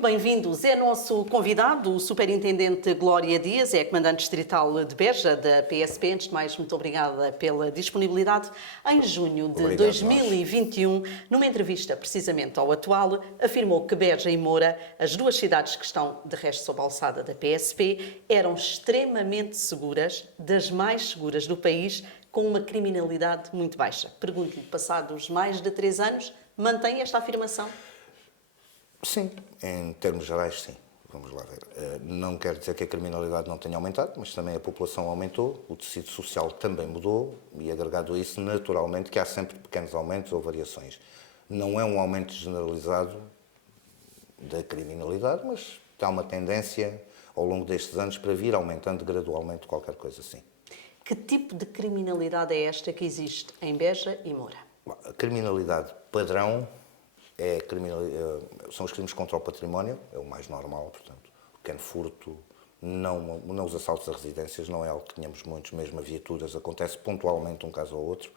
muito bem-vindos. É nosso convidado, o Superintendente Glória Dias, é a Comandante Distrital de Beja, da PSP. Antes de mais, muito obrigada pela disponibilidade. Em junho de 2021, numa entrevista precisamente ao Atual, afirmou que Beja e Moura, as duas cidades que estão de resto sob a alçada da PSP, eram extremamente seguras, das mais seguras do país, com uma criminalidade muito baixa. Pergunto-lhe, passados mais de 3 anos, mantém esta afirmação? Sim, em termos gerais, sim. Vamos lá ver. Não quer dizer que a criminalidade não tenha aumentado, mas também a população aumentou, o tecido social também mudou e, agregado a isso, naturalmente, que há sempre pequenos aumentos ou variações. Não é um aumento generalizado da criminalidade, mas há uma tendência ao longo destes anos para vir aumentando gradualmente qualquer coisa assim. Que tipo de criminalidade é esta que existe em Beja e Moura? A criminalidade padrão são os crimes contra o património, é o mais normal, portanto, o pequeno furto, não os assaltos a residências, não é algo que tenhamos muitos, mesmo a viaturas, acontece pontualmente um caso ou outro,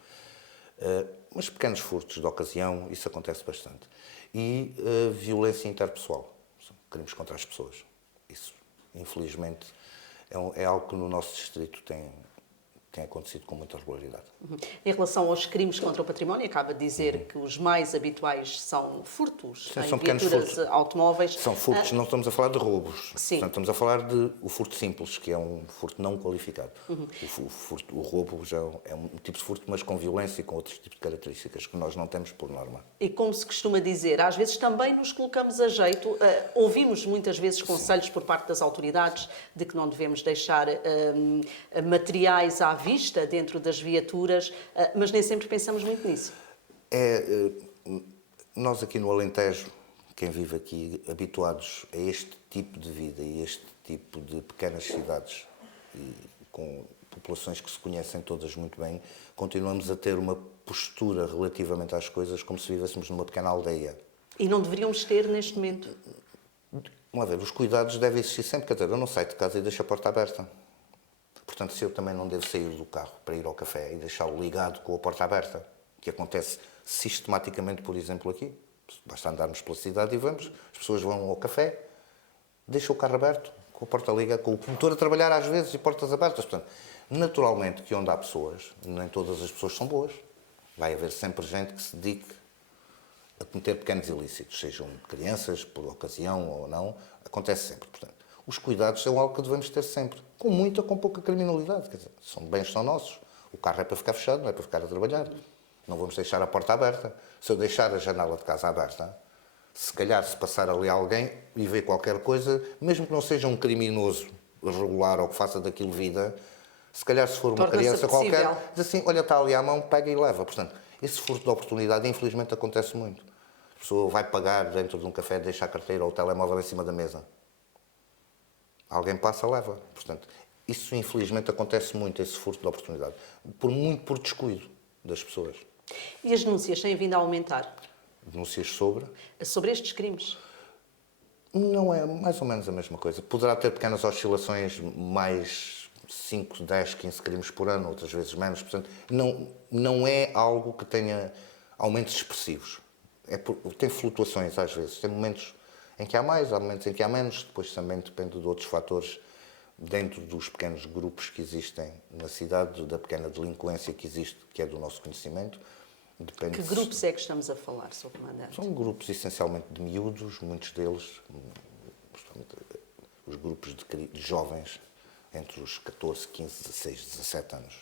mas pequenos furtos de ocasião, isso acontece bastante. E violência interpessoal, são crimes contra as pessoas. Isso, infelizmente, é algo que no nosso distrito tem acontecido com muita regularidade. Em relação aos crimes contra o património, acaba de dizer que os mais habituais são furtos em viaturas, automóveis. São furtos, não estamos a falar de roubos. Sim. Portanto, estamos a falar de o furto simples, que é um furto não qualificado. O roubo já é um tipo de furto, mas com violência e com outros tipos de características que nós não temos por norma. E como se costuma dizer, às vezes também nos colocamos a jeito. Ouvimos muitas vezes conselhos por parte das autoridades de que não devemos deixar materiais à vista dentro das viaturas, mas nem sempre pensamos muito nisso. Nós aqui no Alentejo, quem vive aqui, habituados a este tipo de vida e este tipo de pequenas cidades, e com populações que se conhecem todas muito bem, continuamos a ter uma postura relativamente às coisas como se vivêssemos numa pequena aldeia. E não deveríamos ter neste momento? Vamos ver, os cuidados devem existir sempre, quer dizer, eu não saio de casa e deixo a porta aberta. Portanto, se eu também não devo sair do carro para ir ao café e deixá-lo ligado com a porta aberta, que acontece sistematicamente, por exemplo, aqui. Basta andarmos pela cidade e vamos, as pessoas vão ao café, deixam o carro aberto, com a porta ligada, com o motor a trabalhar às vezes e portas abertas. Portanto, naturalmente que onde há pessoas, nem todas as pessoas são boas. Vai haver sempre gente que se dedique a cometer pequenos ilícitos, sejam crianças, por ocasião ou não, acontece sempre. Portanto, os cuidados são algo que devemos ter sempre, com muita ou com pouca criminalidade. Quer dizer, bens são nossos. O carro é para ficar fechado, não é para ficar a trabalhar. Não vamos deixar a porta aberta. Se eu deixar a janela de casa aberta, se calhar se passar ali alguém e ver qualquer coisa, mesmo que não seja um criminoso regular ou que faça daquilo vida, se calhar se for uma criança qualquer, diz assim, olha, está ali à mão, pega e leva. Portanto, esse furto de oportunidade, infelizmente, acontece muito. A pessoa vai pagar dentro de um café, deixa a carteira ou o telemóvel em cima da mesa. Alguém passa, leva. Portanto, isso infelizmente acontece muito, esse furto de oportunidade. Muito por descuido das pessoas. E as denúncias têm vindo a aumentar? Denúncias sobre? Sobre estes crimes? Não é mais ou menos a mesma coisa. Poderá ter pequenas oscilações, mais 5, 10, 15 crimes por ano, outras vezes menos. Portanto, não é algo que tenha aumentos expressivos. Tem flutuações às vezes. Tem momentos em que há mais, há momentos em que há menos, depois também depende de outros fatores dentro dos pequenos grupos que existem na cidade, da pequena delinquência que existe, que é do nosso conhecimento. Depende que grupos é que estamos a falar, Sr. Comandante? São grupos essencialmente de miúdos, muitos deles, os grupos de jovens entre os 14, 15, 16, 17 anos.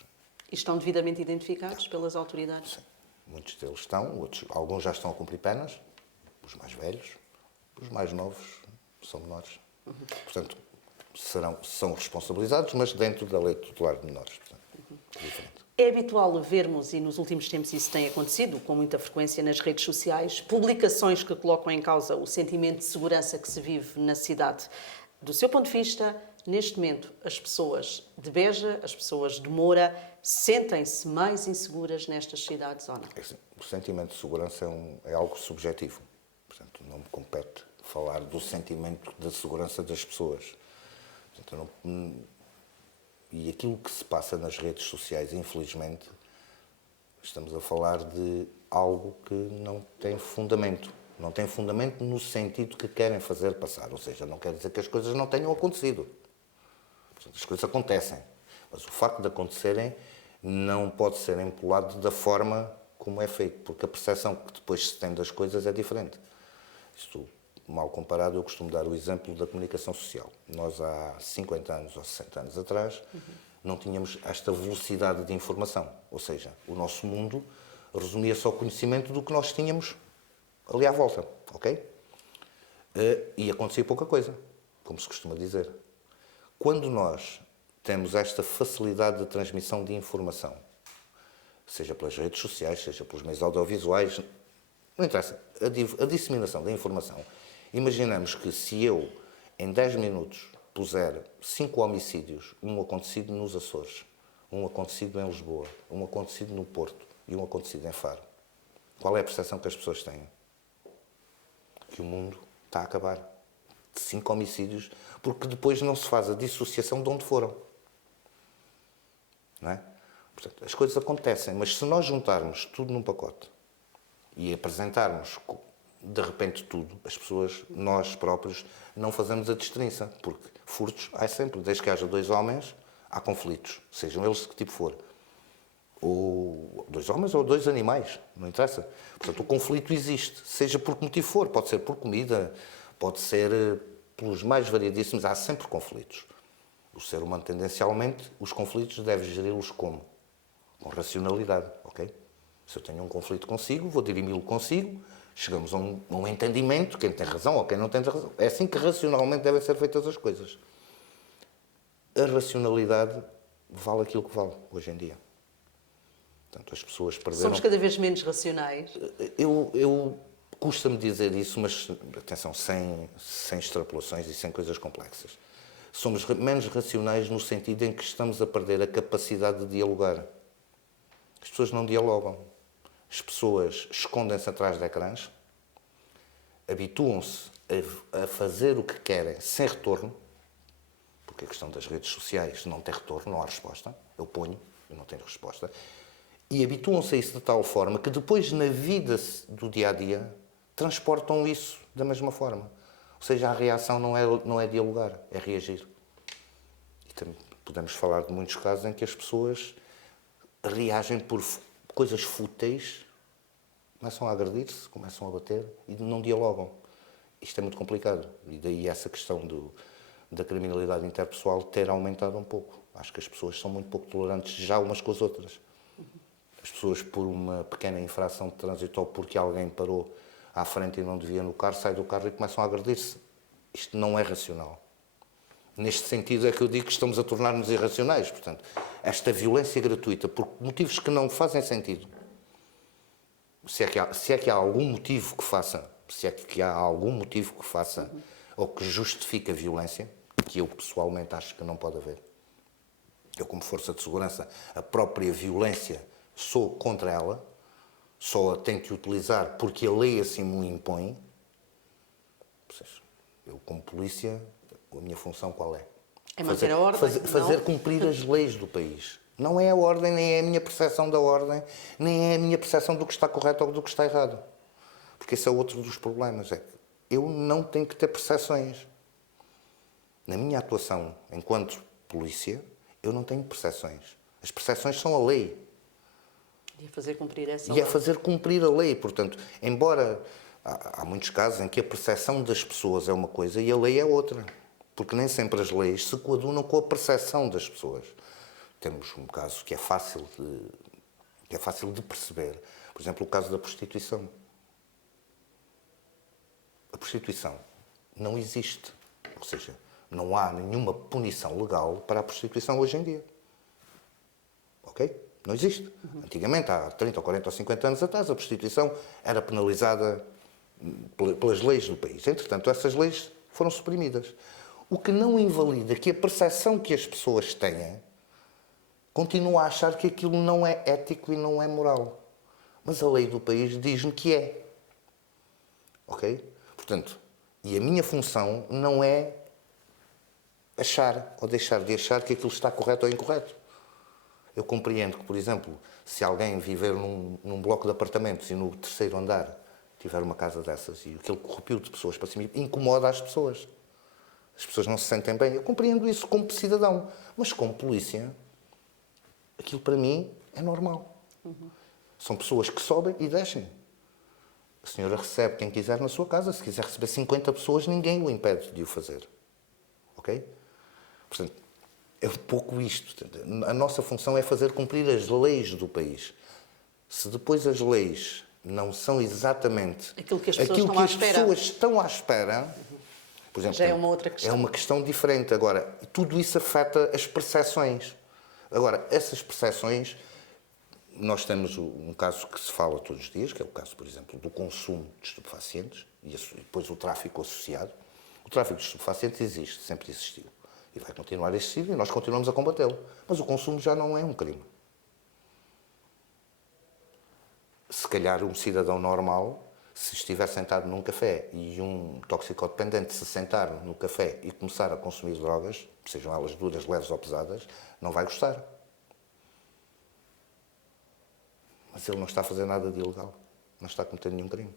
E estão devidamente identificados pelas autoridades? Sim, muitos deles estão, alguns já estão a cumprir penas, os mais velhos. Os mais novos são menores. Portanto, são responsabilizados, mas dentro da lei tutelar de menores. Portanto, diferente. É habitual vermos, e nos últimos tempos isso tem acontecido com muita frequência nas redes sociais, publicações que colocam em causa o sentimento de segurança que se vive na cidade. Do seu ponto de vista, neste momento, as pessoas de Beja, as pessoas de Moura, sentem-se mais inseguras nestas cidades ou não? O sentimento de segurança é algo subjetivo. Portanto, não me compete falar do sentimento de segurança das pessoas. Portanto, e aquilo que se passa nas redes sociais, infelizmente, estamos a falar de algo que não tem fundamento. Não tem fundamento no sentido que querem fazer passar. Ou seja, não quer dizer que as coisas não tenham acontecido. Portanto, as coisas acontecem. Mas o facto de acontecerem não pode ser empolado da forma como é feito, porque a percepção que depois se tem das coisas é diferente. Isto, mal comparado, eu costumo dar o exemplo da comunicação social. Nós, há 50 anos ou 60 anos atrás, não tínhamos esta velocidade de informação. Ou seja, o nosso mundo resumia-se ao conhecimento do que nós tínhamos ali à volta, ok? E acontecia pouca coisa, como se costuma dizer. Quando nós temos esta facilidade de transmissão de informação, seja pelas redes sociais, seja pelos meios audiovisuais, não interessa, a disseminação da informação. Imaginamos que se eu, em 10 minutos, puser 5 homicídios, um acontecido nos Açores, um acontecido em Lisboa, um acontecido no Porto e um acontecido em Faro, qual é a percepção que as pessoas têm? Que o mundo está a acabar. De 5 homicídios, porque depois não se faz a dissociação de onde foram. Não é? Portanto, as coisas acontecem, mas se nós juntarmos tudo num pacote e apresentarmos de repente tudo, as pessoas, nós próprios, não fazemos a distinção, porque furtos há sempre, desde que haja 2 homens, há conflitos, sejam eles de que tipo for. Ou 2 homens ou 2 animais, não interessa. Portanto, o conflito existe, seja por que motivo for, pode ser por comida, pode ser pelos mais variadíssimos, há sempre conflitos. O ser humano, tendencialmente, os conflitos deve geri-los como? Com racionalidade, ok? Se eu tenho um conflito consigo, vou dirimi-lo consigo, chegamos a um entendimento, quem tem razão ou quem não tem razão. É assim que racionalmente devem ser feitas as coisas. A racionalidade vale aquilo que vale hoje em dia. Portanto, as pessoas perderam... Somos cada vez menos racionais. Eu custa-me dizer isso, mas, atenção, sem extrapolações e sem coisas complexas. Somos menos racionais no sentido em que estamos a perder a capacidade de dialogar. As pessoas não dialogam. As pessoas escondem-se atrás de ecrãs, habituam-se a fazer o que querem sem retorno, porque a questão das redes sociais não tem retorno, não há resposta. Eu ponho e não tenho resposta. E habituam-se a isso de tal forma que depois, na vida do dia-a-dia, transportam isso da mesma forma. Ou seja, a reação não é dialogar, é reagir. E também podemos falar de muitos casos em que as pessoas reagem por coisas fúteis, começam a agredir-se, começam a bater e não dialogam. Isto é muito complicado. E daí essa questão da criminalidade interpessoal ter aumentado um pouco. Acho que as pessoas são muito pouco tolerantes já umas com as outras. As pessoas, por uma pequena infração de trânsito ou porque alguém parou à frente e não devia no carro, saem do carro e começam a agredir-se. Isto não é racional. Neste sentido é que eu digo que estamos a tornar-nos irracionais. Portanto, esta violência gratuita, por motivos que não fazem sentido, se é que há algum motivo que faça, ou que justifique a violência, que eu pessoalmente acho que não pode haver. Eu, como força de segurança, a própria violência sou contra ela, só a tenho que utilizar porque a lei assim me impõe. Ou seja, eu, como polícia, a minha função qual é? É manter a ordem? Fazer cumprir as leis do país. Não é a ordem, nem é a minha percepção da ordem, nem é a minha percepção do que está correto ou do que está errado. Porque esse é outro dos problemas, é que eu não tenho que ter percepções. Na minha atuação enquanto polícia, eu não tenho percepções. As percepções são a lei. E a fazer cumprir essa E lei. é fazer cumprir a lei. Portanto, embora há muitos casos em que a percepção das pessoas é uma coisa e a lei é outra. Porque nem sempre as leis se coadunam com a percepção das pessoas. Temos um caso que é fácil de perceber. Por exemplo, o caso da prostituição. A prostituição não existe. Ou seja, não há nenhuma punição legal para a prostituição hoje em dia. Ok? Não existe. Antigamente, há 30 ou 40 ou 50 anos atrás, a prostituição era penalizada pelas leis do país. Entretanto, essas leis foram suprimidas. O que não invalida que a percepção que as pessoas têm continua a achar que aquilo não é ético e não é moral. Mas a lei do país diz-me que é. Ok? Portanto, e a minha função não é achar ou deixar de achar que aquilo está correto ou incorreto. Eu compreendo que, por exemplo, se alguém viver num bloco de apartamentos e no terceiro andar tiver uma casa dessas e aquele corrupio de pessoas para cima incomoda as pessoas. As pessoas não se sentem bem. Eu compreendo isso como cidadão, mas como polícia, aquilo para mim é normal. São pessoas que sobem e descem. A senhora recebe quem quiser na sua casa. Se quiser receber 50 pessoas, ninguém o impede de o fazer. Ok? Portanto, é um pouco isto. A nossa função é fazer cumprir as leis do país. Se depois as leis não são exatamente aquilo que as pessoas estão à espera, por exemplo, já é uma outra questão. É uma questão diferente. Agora, tudo isso afeta as percepções. Agora, essas percepções, nós temos um caso que se fala todos os dias, que é o caso, por exemplo, do consumo de estupefacientes e depois o tráfico associado. O tráfico de estupefacientes existe, sempre existiu. E vai continuar a existir e nós continuamos a combatê-lo. Mas o consumo já não é um crime. Se calhar um cidadão normal, se estiver sentado num café e um toxicodependente se sentar no café e começar a consumir drogas, sejam elas duras, leves ou pesadas, não vai gostar. Mas ele não está a fazer nada de ilegal. Não está a cometer nenhum crime.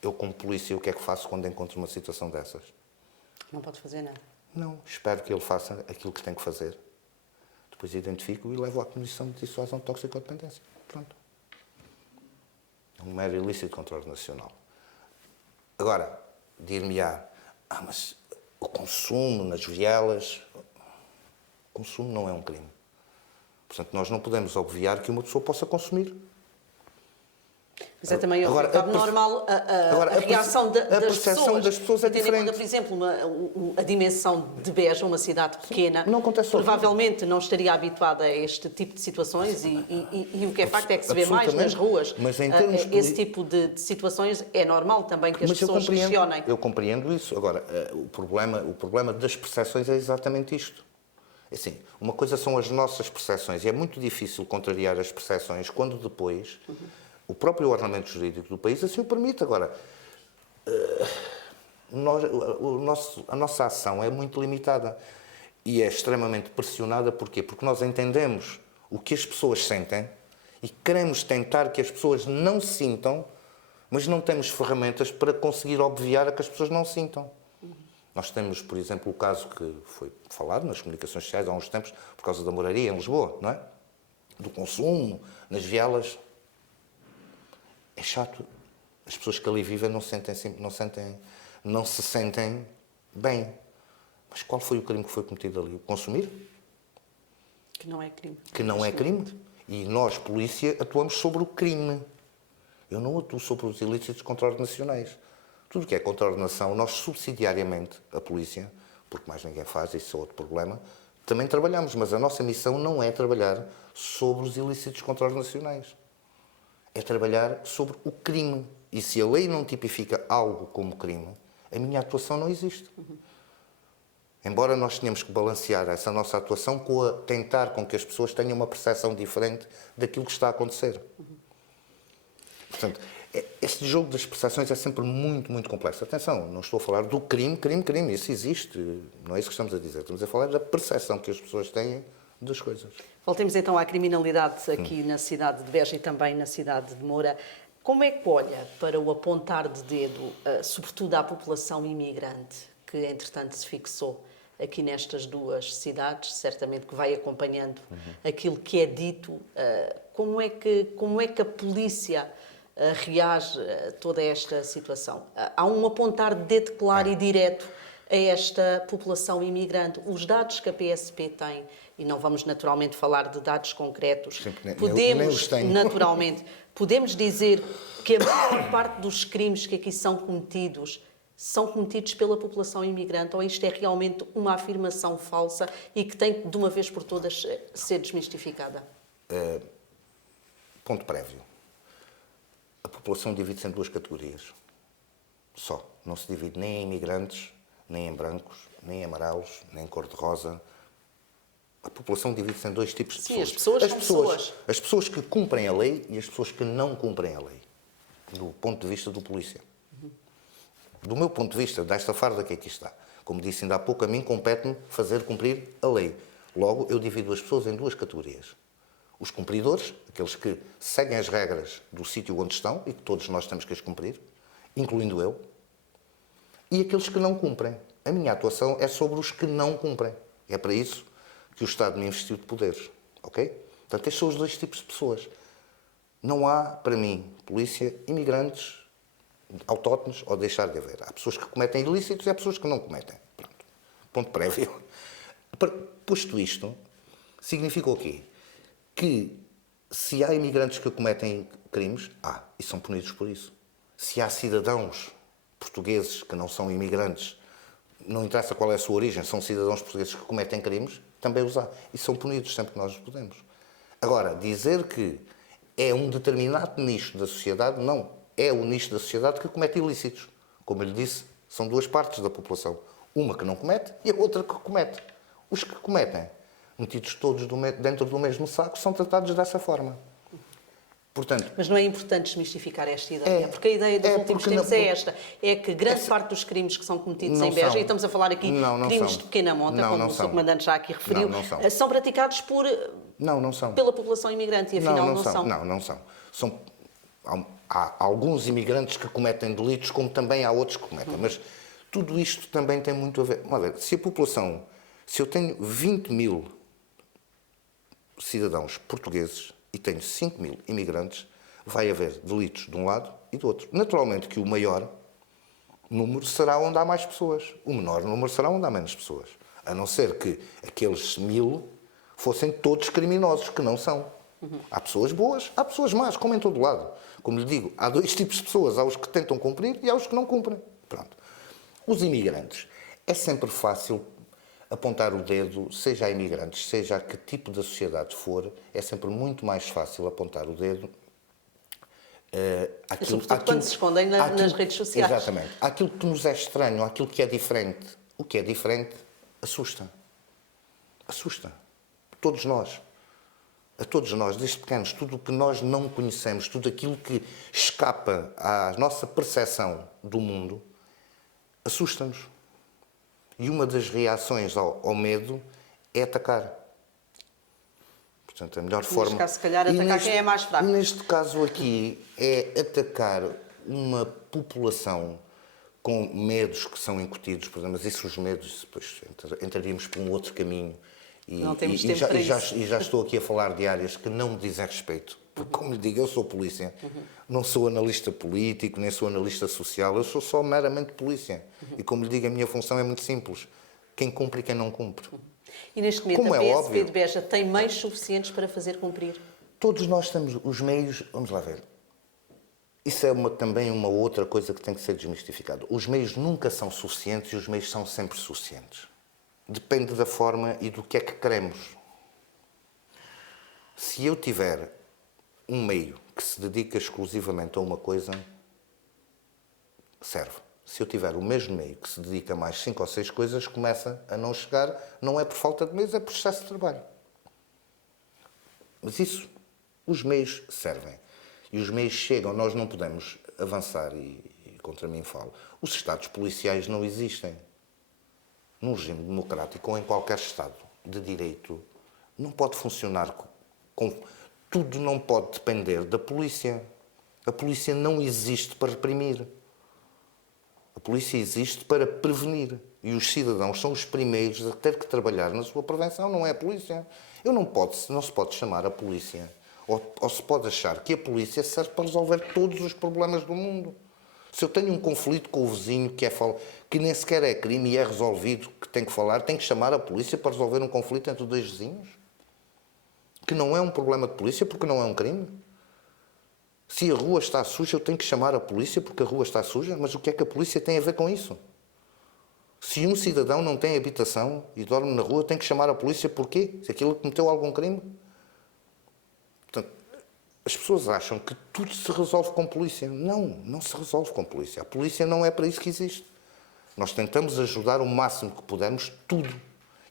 Eu, como polícia, o que é que faço quando encontro uma situação dessas? Não pode fazer nada. Não. Espero que ele faça aquilo que tem que fazer. Depois identifico e levo à Comissão de Dissuasão de Toxicodependência. Pronto. É um mero ilícito de controle nacional. Agora, dir-me-á, mas o consumo nas vielas... O consumo não é um crime. Portanto, nós não podemos obviar que uma pessoa possa consumir. Mas é também normal a reação das pessoas. Das pessoas é diferente. Por exemplo, a dimensão de Beja, uma cidade pequena, não acontece provavelmente não estaria habituada a este tipo de situações e o que é facto é que se vê mais nas ruas. Mas em termos esse tipo de situações é normal também que as pessoas questionem. Eu compreendo isso. Agora, o problema das percepções é exatamente isto. Assim, uma coisa são as nossas percepções e é muito difícil contrariar as percepções quando depois o próprio ordenamento jurídico do país assim o permite. Agora, a nossa ação é muito limitada e é extremamente pressionada. Porquê? Porque nós entendemos o que as pessoas sentem e queremos tentar que as pessoas não sintam, mas não temos ferramentas para conseguir obviar a que as pessoas não sintam. Nós temos, por exemplo, o caso que foi falado nas comunicações sociais há uns tempos, por causa da moraria em Lisboa, não é? Do consumo, nas vielas. É chato. As pessoas que ali vivem não se sentem bem. Mas qual foi o crime que foi cometido ali? O consumir? Que não é crime. Que não é crime. E nós, polícia, atuamos sobre o crime. Eu não atuo sobre os ilícitos contraordenacionais. Tudo o que é contraordenação, nós subsidiariamente, a polícia, porque mais ninguém faz, isso é outro problema, também trabalhamos, mas a nossa missão não é trabalhar sobre os ilícitos contraordenacionais. É trabalhar sobre o crime. E se a lei não tipifica algo como crime, a minha atuação não existe. Embora nós tenhamos que balancear essa nossa atuação com a tentar com que as pessoas tenham uma percepção diferente daquilo que está a acontecer. Portanto, este jogo das percepções é sempre muito, muito complexo. Atenção, não estou a falar do crime. Isso existe. Não é isso que estamos a dizer. Estamos a falar da percepção que as pessoas têm das coisas. Voltemos então à criminalidade aqui na cidade de Beja e também na cidade de Moura. Como é que olha para o apontar de dedo, sobretudo à população imigrante, que entretanto se fixou aqui nestas duas cidades, certamente que vai acompanhando aquilo que é dito. Como é que a polícia reage a toda esta situação? Há um apontar de dedo claro e direto a esta população imigrante. Os dados que a PSP tem, e não vamos naturalmente falar de dados concretos, podemos dizer que a maior parte dos crimes que aqui são cometidos pela população imigrante, ou isto é realmente uma afirmação falsa e que tem que, de uma vez por todas, ser desmistificada? Ponto prévio. A população divide-se em duas categorias. Só. Não se divide nem em imigrantes, nem em brancos, nem em amarelos, nem em cor-de-rosa. A população divide-se em dois tipos de pessoas. Sim, as pessoas são pessoas. As pessoas que cumprem a lei e as pessoas que não cumprem a lei. Do ponto de vista do polícia. Do meu ponto de vista, desta farda que aqui está. Como disse ainda há pouco, a mim compete-me fazer cumprir a lei. Logo, eu divido as pessoas em duas categorias. Os cumpridores, aqueles que seguem as regras do sítio onde estão e que todos nós temos que as cumprir, incluindo eu, e aqueles que não cumprem. A minha atuação é sobre os que não cumprem. É para isso que o Estado me investiu de poderes. Ok? Portanto, estes são os dois tipos de pessoas. Não há, para mim, polícia, imigrantes, autóctones ou deixar de haver. Há pessoas que cometem ilícitos e há pessoas que não cometem. Pronto. Ponto prévio. Posto isto, significa o quê? Que se há imigrantes que cometem crimes, há, e são punidos por isso. Se há cidadãos portugueses que não são imigrantes, não interessa qual é a sua origem, são cidadãos portugueses que cometem crimes, também os há. E são punidos sempre que nós os podemos. Agora, dizer que é um determinado nicho da sociedade, não. É o nicho da sociedade que comete ilícitos. Como eu lhe disse, são duas partes da população. Uma que não comete e a outra que comete. Os que cometem, metidos todos dentro do mesmo saco, são tratados dessa forma. Portanto, mas não é importante desmistificar esta ideia, porque a ideia dos últimos tempos é esta, é que grande parte dos crimes que são cometidos em Beja, e estamos a falar aqui de crimes de pequena monta, como o Sr. Comandante já aqui referiu, são praticados pela população imigrante, e afinal não são. Não são. Há alguns imigrantes que cometem delitos, como também há outros que cometem, mas tudo isto também tem muito a ver. Vamos ver, se eu tenho 20 mil cidadãos portugueses e tenho 5 mil imigrantes, vai haver delitos de um lado e do outro. Naturalmente que o maior número será onde há mais pessoas. O menor número será onde há menos pessoas. A não ser que aqueles 1000 fossem todos criminosos, que não são. Há pessoas boas, há pessoas más, como em todo lado. Como lhe digo, há dois tipos de pessoas. Há os que tentam cumprir e há os que não cumprem. Pronto. Os imigrantes. É sempre fácil apontar o dedo, seja a imigrantes, seja a que tipo de sociedade for, é sempre muito mais fácil apontar o dedo sobretudo quando se escondem nas redes sociais. Exatamente. Aquilo que nos é estranho, aquilo que é diferente. O que é diferente assusta. Assusta. Todos nós. A todos nós, desde pequenos, tudo o que nós não conhecemos, tudo aquilo que escapa à nossa percepção do mundo, assusta-nos. E uma das reações ao medo é atacar. Portanto, a melhor forma... Neste caso, se calhar, atacar quem é mais fraco. Neste caso aqui, é atacar uma população com medos que são incutidos, por exemplo, mas isso, os medos, depois entraríamos por um outro caminho. Não temos tempo para isso. E já estou aqui a falar de áreas que não me dizem respeito. Porque, como lhe digo, eu sou polícia. Não sou analista político, nem sou analista social. Eu sou só meramente polícia. E, como lhe digo, a minha função é muito simples. Quem cumpre e quem não cumpre. E, neste momento, como a é PSP óbvio, de Beja tem meios suficientes para fazer cumprir? Todos nós temos os meios... Vamos lá ver. Isso é também uma outra coisa que tem que ser desmistificada. Os meios nunca são suficientes e os meios são sempre suficientes. Depende da forma e do que é que queremos. Se eu tiver um meio que se dedica exclusivamente a uma coisa, serve. Se eu tiver o mesmo meio que se dedica a mais 5 ou 6 coisas, começa a não chegar, não é por falta de meios, é por excesso de trabalho. Mas isso, os meios servem. E os meios chegam, nós não podemos avançar, e contra mim falo. Os Estados policiais não existem. Num regime democrático ou em qualquer Estado de Direito, não pode funcionar tudo não pode depender da polícia. A polícia não existe para reprimir. A polícia existe para prevenir. E os cidadãos são os primeiros a ter que trabalhar na sua prevenção, não é a polícia. Não se pode chamar a polícia, ou se pode achar que a polícia serve para resolver todos os problemas do mundo. Se eu tenho um conflito com o vizinho que nem sequer é crime e é resolvido, que tem que falar, tem que chamar a polícia para resolver um conflito entre dois vizinhos? Que não é um problema de polícia porque não é um crime? Se a rua está suja, eu tenho que chamar a polícia porque a rua está suja? Mas o que é que a polícia tem a ver com isso? Se um cidadão não tem habitação e dorme na rua, tem que chamar a polícia porquê? Se aquilo cometeu algum crime? Portanto, as pessoas acham que tudo se resolve com polícia. Não, não se resolve com polícia. A polícia não é para isso que existe. Nós tentamos ajudar o máximo que pudermos tudo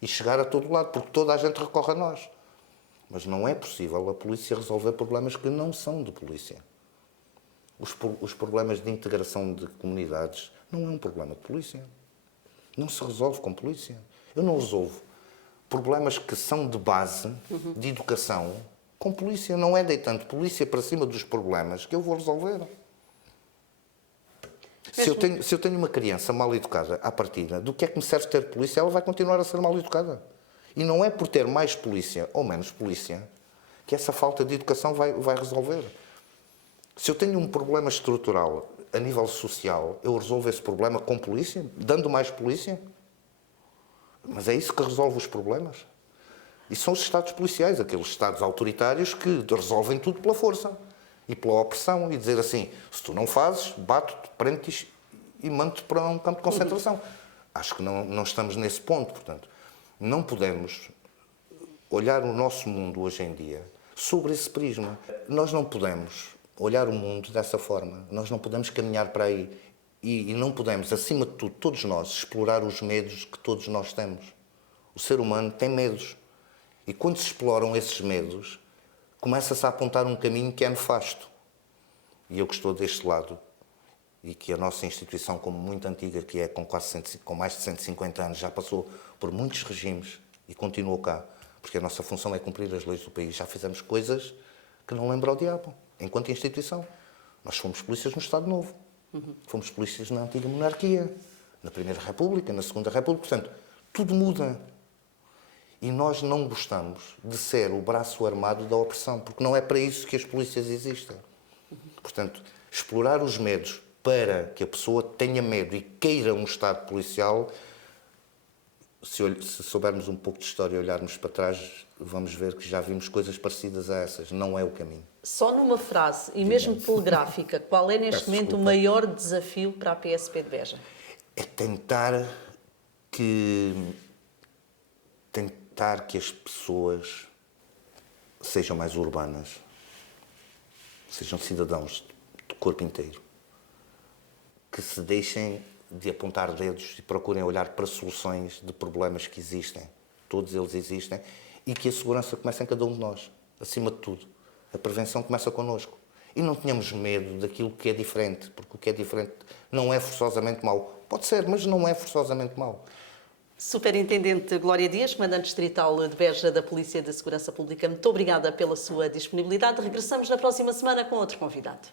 e chegar a todo lado, porque toda a gente recorre a nós. Mas não é possível a polícia resolver problemas que não são de polícia. Os problemas de integração de comunidades não é um problema de polícia. Não se resolve com polícia. Eu não resolvo problemas que são de base, de educação, com polícia. Não é deitando polícia para cima dos problemas que eu vou resolver. Se eu tenho uma criança mal educada à partida, do que é que me serve ter polícia? Ela vai continuar a ser mal educada. E não é por ter mais polícia ou menos polícia que essa falta de educação vai resolver. Se eu tenho um problema estrutural a nível social, eu resolvo esse problema com polícia? Dando mais polícia? Mas é isso que resolve os problemas? E são os Estados policiais, aqueles Estados autoritários que resolvem tudo pela força e pela opressão. E dizer assim, se tu não fazes, bato-te, prendo-te e mando-te para um campo de concentração. Acho que não estamos nesse ponto. Portanto, não podemos olhar o nosso mundo hoje em dia sobre esse prisma. Nós não podemos olhar o mundo dessa forma. Nós não podemos caminhar para aí. E não podemos, acima de tudo, todos nós, explorar os medos que todos nós temos. O ser humano tem medos. E quando se exploram esses medos, começa-se a apontar um caminho que é nefasto. E eu que estou deste lado, e que a nossa instituição, como muito antiga, que é com mais de 150 anos, já passou por muitos regimes e continuou cá, porque a nossa função é cumprir as leis do país. Já fizemos coisas que não lembra ao diabo, enquanto instituição. Nós fomos polícias no Estado Novo, fomos polícias na antiga monarquia, na Primeira República, na Segunda República. Portanto, tudo muda. E nós não gostamos de ser o braço armado da opressão, porque não é para isso que as polícias existem. Portanto, explorar os medos para que a pessoa tenha medo e queira um Estado policial, se soubermos um pouco de história e olharmos para trás, vamos ver que já vimos coisas parecidas a essas. Não é o caminho. Só numa frase, e mesmo telegráfica, qual é neste momento o maior desafio para a PSP de Beja? É tentar que as pessoas sejam mais urbanas, sejam cidadãos do corpo inteiro, que se deixem de apontar dedos e procurem olhar para soluções de problemas que existem. Todos eles existem. E que a segurança comece em cada um de nós, acima de tudo. A prevenção começa connosco. E não tenhamos medo daquilo que é diferente, porque o que é diferente não é forçosamente mau. Pode ser, mas não é forçosamente mau. Superintendente Glória Dias, Comandante Distrital de Beja da Polícia de Segurança Pública, muito obrigada pela sua disponibilidade. Regressamos na próxima semana com outro convidado.